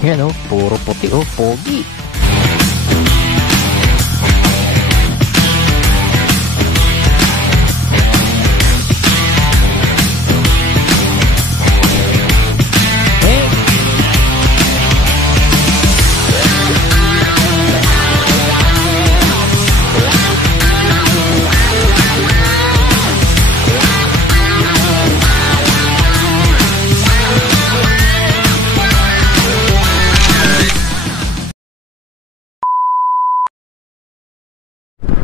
Yan oh, puro puti oh, pogi.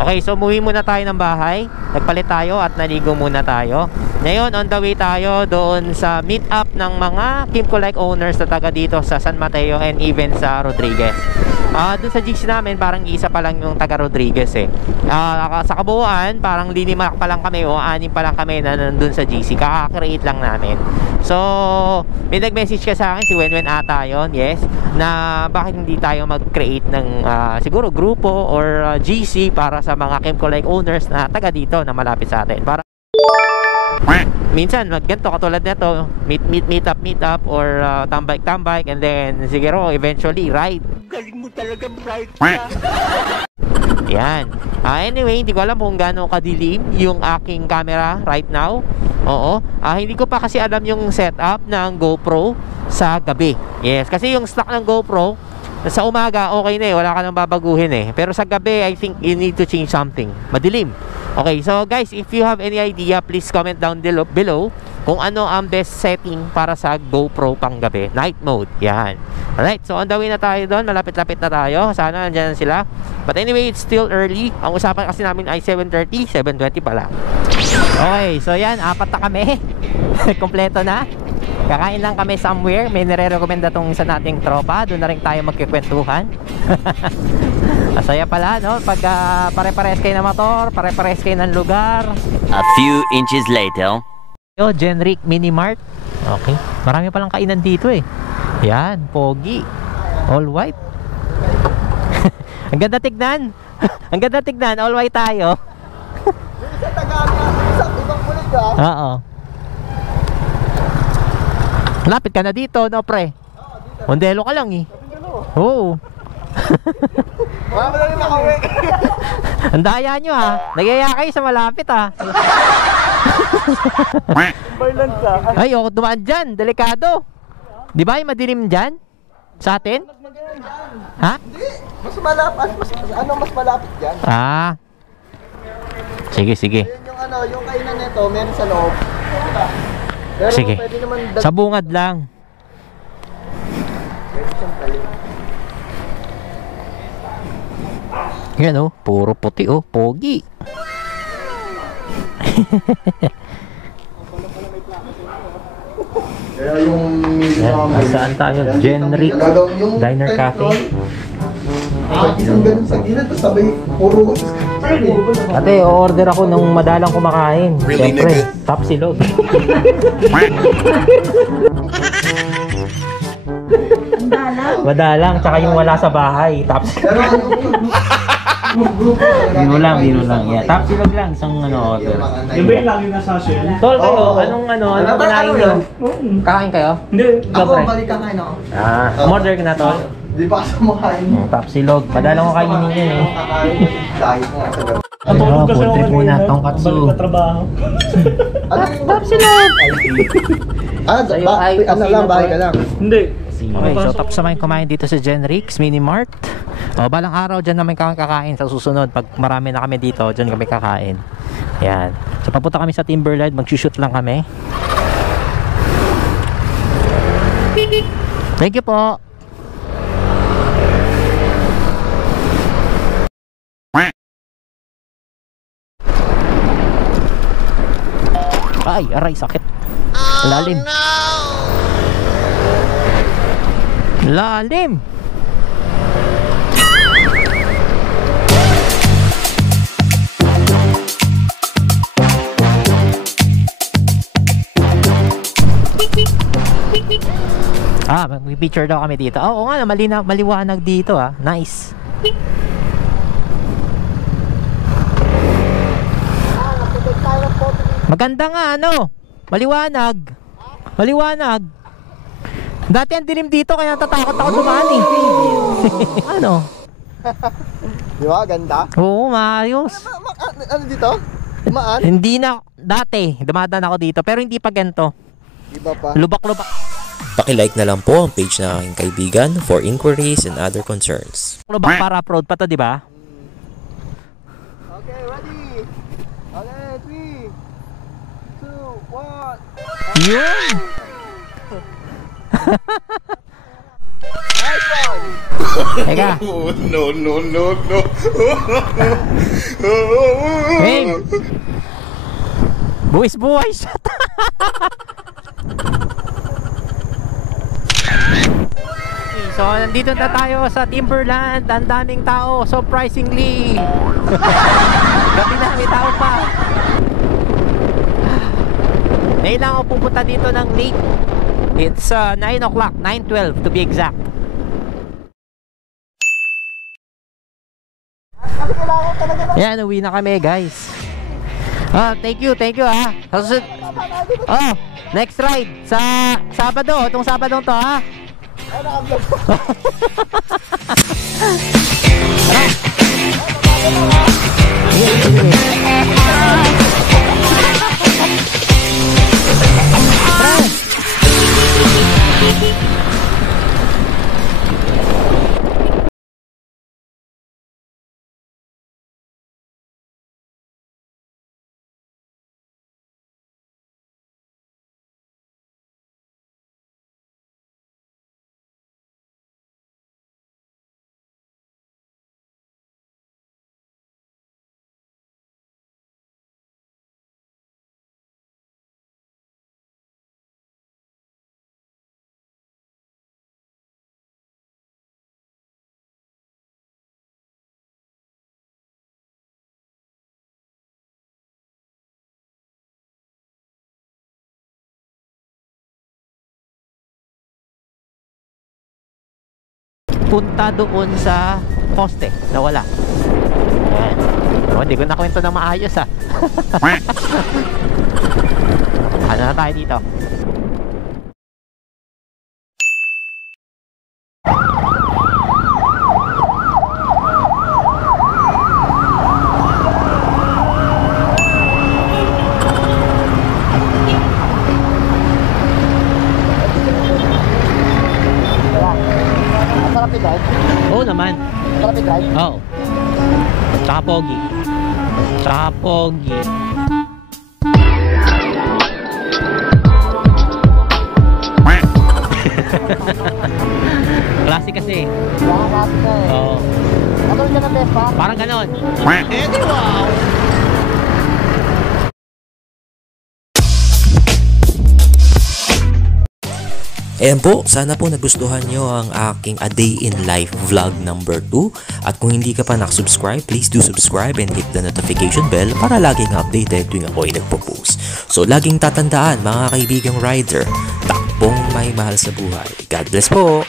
Okay, so umuwi muna tayo ng bahay. Nagpalit tayo at naligo muna tayo. Ngayon, on the way tayo doon sa meet up ng mga Kimco-like owners na taga dito sa San Mateo and even sa Rodriguez. Doon sa GC namin, parang isa pa lang yung taga Rodriguez eh. Sa kabuuan, parang linimak pa lang kami o anim pa lang kami na nandun sa GC. Kaka-create lang namin. So, may nag-message ka sa akin, si Wenwen ata yun, yes, na bakit hindi tayo mag-create ng siguro grupo or GC para sa mga Kimco-like owners na taga dito na malapit sa atin. Para minsan ganito katulad nito, meet up or tambike and then siguro eventually ride. Galing mo talaga ride ka. Yan. Anyway, hindi ko alam kung gaano kadilim yung aking camera right now. Oo. Hindi ko pa kasi alam yung setup ng GoPro sa gabi. Yes, kasi yung stock ng GoPro sa umaga okay na eh, wala ka nang babaguhin eh. Pero sa gabi, I think you need to change something. Madilim. Okay, so guys, if you have any idea, please comment down below kung ano ang best setting para sa GoPro pang gabi. Night mode, yan. Alright, so on the way na tayo doon. Malapit-lapit na tayo. Sana nandyan sila. But anyway, it's still early. Ang usapan kasi namin ay 7:30, 7:20 pala. Okay, so yan, apat na kami. Kompleto na. Kakain lang kami somewhere. May nire-recommenda tong isa nating tropa. Doon na rin tayo magkikwentuhan. Masaya pala, no? Pag pare-pares kayo ng motor, pare-pares kayo ng lugar. A few inches later. Yo, Genric Mini Mart. Okay. Marami palang kainan dito eh. Yan, pogi. All white. Ang ganda tignan. Ang ganda tignan. All white tayo. Sa Tagalog, sa ibang kulit ka. Oo. Lapit ka na dito, no pre? Mondelo ka lang eh. Oo. Wala mo na rin makauwi. Ang daya nyo ha. Nagyaya kayo sa malapit ha. Ay, oh, dumaan dyan. Delikado. Di ba yung madilim dyan? Sa atin? Ha? Hindi. Mas malapit. Mas malapit dyan. Sige, sige. Ayun yung kainan nito, meron sa loob. Pero sige. pwede naman sa bungad lang. Yan oh, puro puti oh, pogi. Kaya yung saan tayo? Genric Diner Cafe. isang ganun sa gilid, tapos sabay puro Ate, order ako ng madalang kumakain. Really, siyempre, top silog. Madalang, tsaka yung wala sa bahay. Top silog. Biro lang. Yeah, top silog lang, isang order. Yung ba yung lagi nasa shell? Tol kayo, anong kinain nyo? Kakain kayo? Hindi. ako, balik kakain ako. Order ka na tol? Di ba kasi makain? Top silog, madalang ko kainin yun eh. Dahil mo nga sa gabi. Natulog kasi food ako trip muna, kanina. tonkatsu. Balik na trabaho. Top silog! Ano lang, bahay ka lang. Hindi. Okay, so tapos naman kumain dito sa Genric's Mini Mart. Balang araw dyan naman kami kakain sa susunod. Pag marami na kami dito, dyan kami kakain. Yan. So papunta kami sa Timberline, mag-shoot lang kami. Thank you po. Ay, aray, sakit. Lalim. Lalim. Mag-picture daw kami dito. Oo nga, maliwanag dito ah. Nice. Nagtitake tayo ng photo dito. Maganda nga ano. Maliwanag. Maliwanag. Dati ang dilim dito kaya natatakot ako dumaan eh. Ano? Di ba? Ganda. Oo, maayos. Ano dito? Maan? Hindi na, dati, dumadaan ako dito, pero hindi pa ganito. Iba pa. Lubak-lubak. Paki-like na lang po ang page ng aking kaibigan for inquiries and other concerns. Lubak para road pa to, di ba? Okay, ready? Okay, 3, 2, 1. Yun! Nice one! Teka. No. Hey! Buwis-buwis siya. So, nandito na tayo sa Timberland. Ang daming tao, surprisingly. Gabi na, may tao pa. Ngayon lang ako pupunta dito ng late. It's 9 o'clock, 9:12 to be exact. Kasi kailangan talaga ng... Yan, uwi na kami guys. Thank you ah. Susunod. Oh, next ride sa Sabado, itong Sabadong to ha. Ay, nakablog. Punta doon sa poste na wala. Oh, hindi ko nakwento ng maayos ah. Ano na tayo dito? Sarap i-drive? Oo naman. Sarap i-drive? Oo. Tsaka pogi. Tsaka pogi. Klase kasi. Nakakasip na eh. Oo. Katulad ka ng Vespa? Parang ganon. Ayan po, sana po nagustuhan nyo ang aking A Day in Life vlog number 2. At kung hindi ka pa nakasubscribe, please do subscribe and hit the notification bell para laging updated tuwing ako ay nagpo-post. So laging tatandaan mga kaibigang rider, takbong may mahal sa buhay. God bless po!